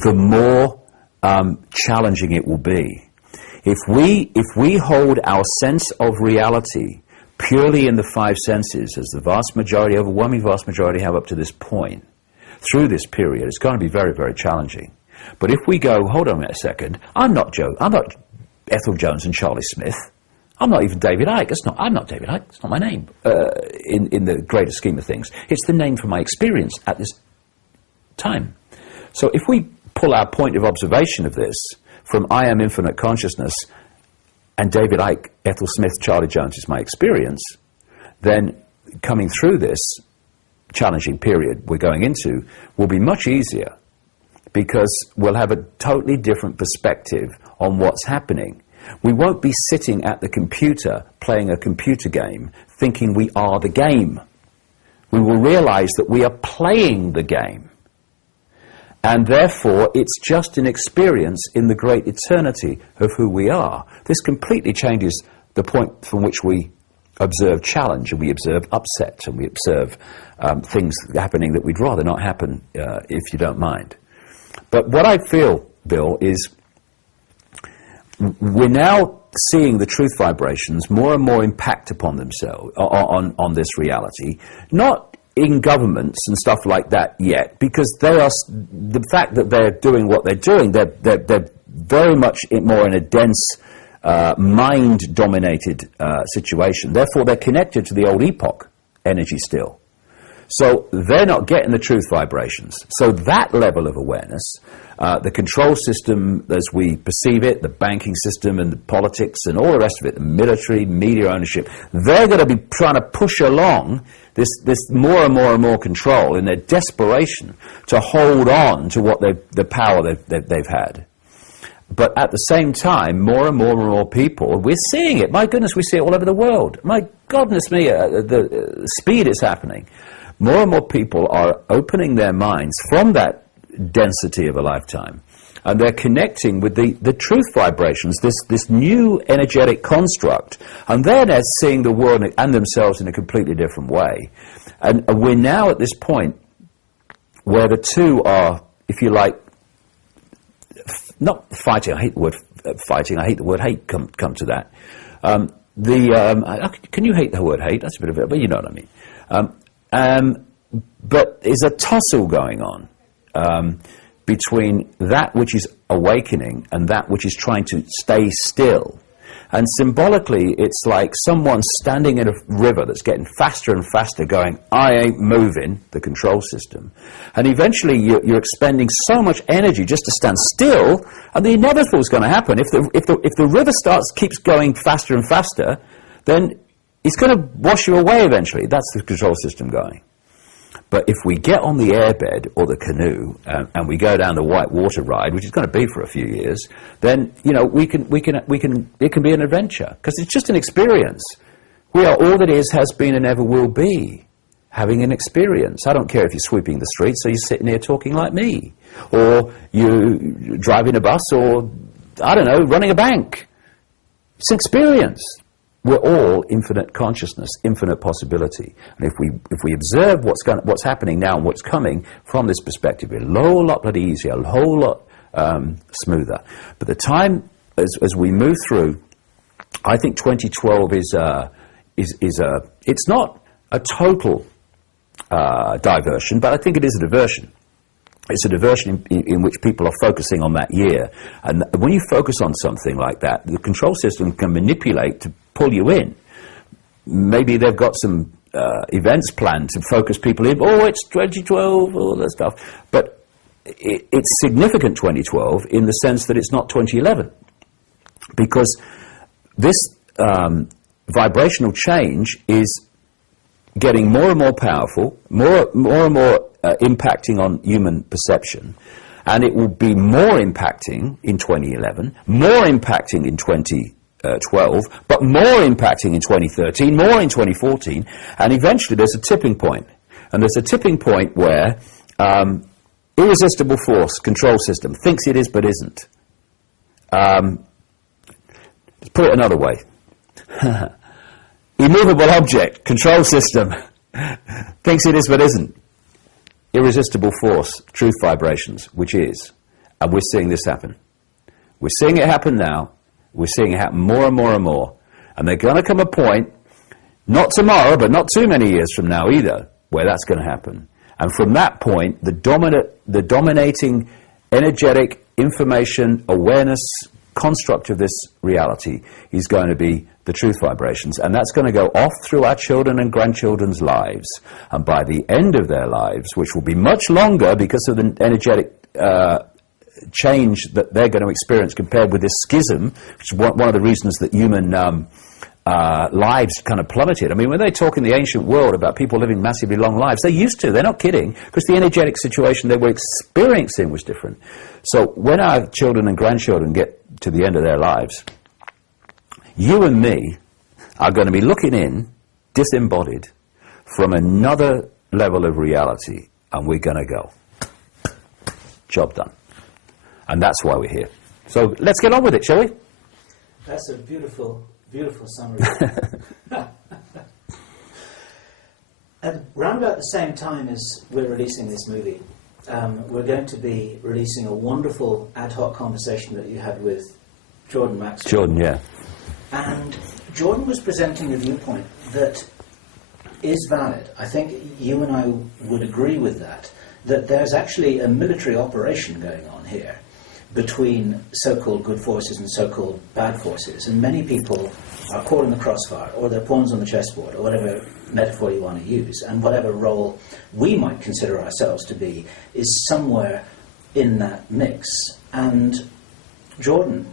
the more challenging it will be. If we hold our sense of reality purely in the five senses, as the vast majority, overwhelming vast majority have up to this point, through this period, it's going to be very, very challenging. But if we go, hold on a second, I'm not Ethel Jones and Charlie Smith. I'm not even David Icke. I'm not David Icke. It's not my name in the greater scheme of things. It's the name from my experience at this time. So if we pull our point of observation of this from I am infinite consciousness and David Icke, Ethel Smith, Charlie Jones is my experience, then coming through this challenging period we're going into will be much easier, because we'll have a totally different perspective on what's happening. We won't be sitting at the computer playing a computer game thinking we are the game. We will realize that we are playing the game. And therefore, it's just an experience in the great eternity of who we are. This completely changes the point from which we observe challenge, and we observe upset, and we observe things happening that we'd rather not happen, if you don't mind. But what I feel, Bill, is we're now seeing the truth vibrations more and more impact upon themselves, on this reality, not in governments and stuff like that yet, because they are, the fact that they're doing what they're doing, they're very much more in a dense, mind-dominated situation. Therefore, they're connected to the old epoch energy still. So they're not getting the truth vibrations. So that level of awareness, the control system as we perceive it, the banking system and the politics and all the rest of it, the military, media ownership, they're going to be trying to push along this more and more and more control in their desperation to hold on to what the power they've had. But at the same time, more and more people, we're seeing it. My goodness, we see it all over the world. My goodness me, the speed it's happening. More and more people are opening their minds from that density of a lifetime, and they're connecting with the truth vibrations, this new energetic construct, and they're seeing the world and themselves in a completely different way. And we're now at this point where the two are, if you like, not fighting. I hate the word fighting. I hate the word hate. Come to that. Can you hate the word hate? That's a bit of it, but you know what I mean. But there's a tussle going on between that which is awakening and that which is trying to stay still. And symbolically, it's like someone standing in a river that's getting faster and faster going, I ain't moving, the control system. And eventually you're expending so much energy just to stand still, and the inevitable is going to happen. If the river keeps going faster and faster, then it's going to wash you away eventually. That's the control system going. But if we get on the airbed or the canoe and we go down the white water ride, which is going to be for a few years, then it can be an adventure, because it's just an experience. We are all that is, has been, and ever will be, having an experience. I don't care if you're sweeping the streets or you're sitting here talking like me, or you're driving a bus, or I don't know, running a bank. It's an experience. We're all infinite consciousness, infinite possibility. And if we observe what's happening now and what's coming from this perspective, it's a whole lot bloody easier, a whole lot smoother. But the time as we move through, I think 2012 is it's not a total diversion, but I think it is a diversion. It's a diversion in which people are focusing on that year. And when you focus on something like that, the control system can manipulate to pull you in. Maybe they've got some events planned to focus people in. Oh, it's 2012, all that stuff. But it's significant 2012 in the sense that it's not 2011. Because this vibrational change is getting more and more powerful, more and more impacting on human perception, and it will be more impacting in 2011, more impacting in 2012, but more impacting in 2013, more in 2014, and eventually there's a tipping point. And there's a tipping point where irresistible force, control system, thinks it is but isn't. Let's put it another way. Immovable object, control system, thinks it is but isn't. Irresistible force, truth vibrations, which is. And we're seeing this happen. We're seeing it happen now. We're seeing it happen more and more and more. And there's going to come a point, not tomorrow, but not too many years from now either, where that's going to happen. And from that point, the dominating energetic information awareness construct of this reality is going to be the truth vibrations. And that's going to go off through our children and grandchildren's lives. And by the end of their lives, which will be much longer because of the energetic change that they're going to experience compared with this schism, which is one of the reasons that human lives kind of plummeted. I mean, when they talk in the ancient world about people living massively long lives, they used to. They're not kidding, because the energetic situation they were experiencing was different. So when our children and grandchildren get to the end of their lives, you and me are going to be looking in, disembodied, from another level of reality, and we're going to go. Job done. And that's why we're here. So let's get on with it, shall we? That's a beautiful, beautiful summary. At around about the same time as we're releasing this movie, we're going to be releasing a wonderful ad hoc conversation that you had with Jordan Maxwell. Jordan, yeah. And Jordan was presenting a viewpoint that is valid. I think you and I would agree with that there's actually a military operation going on here between so-called good forces and so-called bad forces. And many people are caught in the crossfire, or they're pawns on the chessboard, or whatever metaphor you want to use. And whatever role we might consider ourselves to be is somewhere in that mix. And Jordan,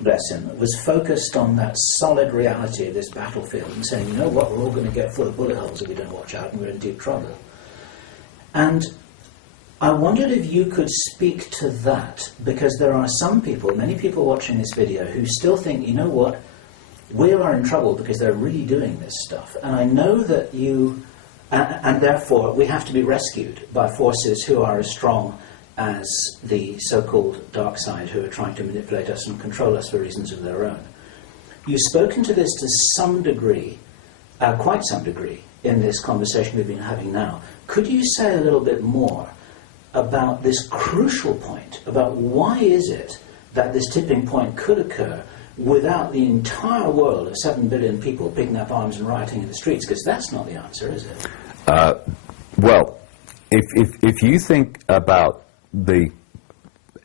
bless him, was focused on that solid reality of this battlefield and saying, you know what, we're all going to get full of bullet holes if we don't watch out, and we're in deep trouble. And I wondered if you could speak to that, because there are some people, many people watching this video, who still think, you know what, we are in trouble because they're really doing this stuff. And I know that you, and therefore we have to be rescued by forces who are as strong as the so-called dark side, who are trying to manipulate us and control us for reasons of their own. You've spoken to this to some degree, quite some degree, in this conversation we've been having now. Could you say a little bit more about this crucial point, about why is it that this tipping point could occur without the entire world of 7 billion people picking up arms and rioting in the streets? Because that's not the answer, is it? Well, if you think about the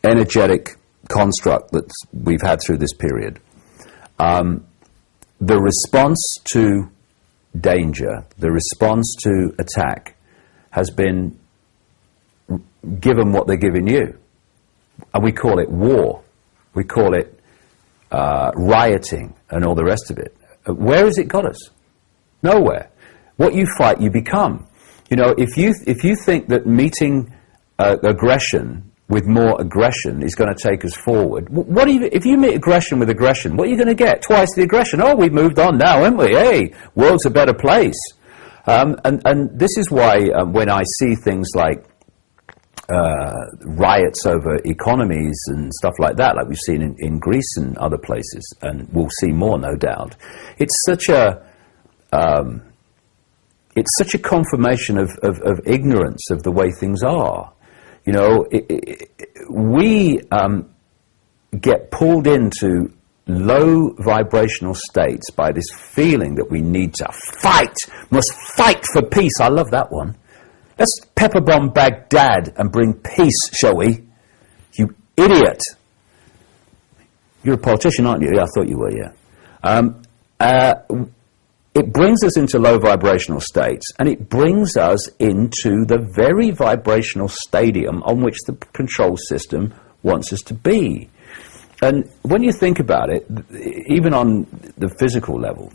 energetic construct that we've had through this period, the response to danger, the response to attack has been given what they're giving you. And we call it war. We call it rioting and all the rest of it. Where has it got us? Nowhere. What you fight, you become. You know, if you think that meeting aggression with more aggression is going to take us forward, if you meet aggression with aggression, what are you going to get? Twice the aggression. Oh, we've moved on now, haven't we? Hey, world's a better place. And this is why when I see things like riots over economies and stuff like that, like we've seen in Greece and other places, and we'll see more, no doubt. It's such a confirmation of ignorance of the way things are. You know, we get pulled into low vibrational states by this feeling that we need to fight, must fight for peace. I love that one. Let's pepper bomb Baghdad and bring peace, shall we? You idiot. You're a politician, aren't you? Yeah, I thought you were, yeah. It brings us into low vibrational states, and it brings us into the very vibrational stadium on which the control system wants us to be. And when you think about it, even on the physical level,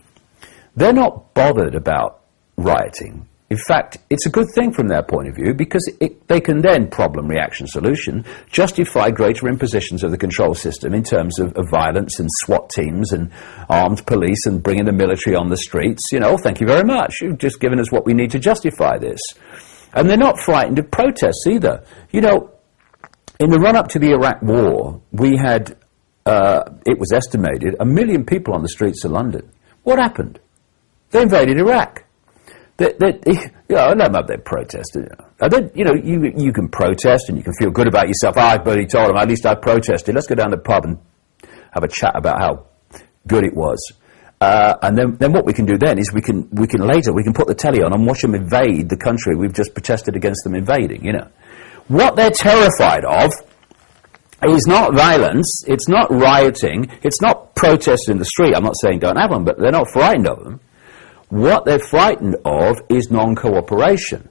they're not bothered about rioting. In fact, it's a good thing from their point of view, because they can then, problem, reaction, solution, justify greater impositions of the control system in terms of violence and SWAT teams and armed police and bringing the military on the streets. You know, thank you very much. You've just given us what we need to justify this. And they're not frightened of protests either. You know, in the run-up to the Iraq war, we had, it was estimated, 1 million people on the streets of London. What happened? They invaded Iraq. let them have their protest. And then, you can protest and you can feel good about yourself. I bloody told them, at least I protested. Let's go down to the pub and have a chat about how good it was. And then what we can do then is we can put the telly on and watch them invade the country we've just protested against them invading, What they're terrified of is not violence, it's not rioting, it's not protests in the street. I'm not saying don't have them, but they're not frightened of them. What they're frightened of is non-cooperation.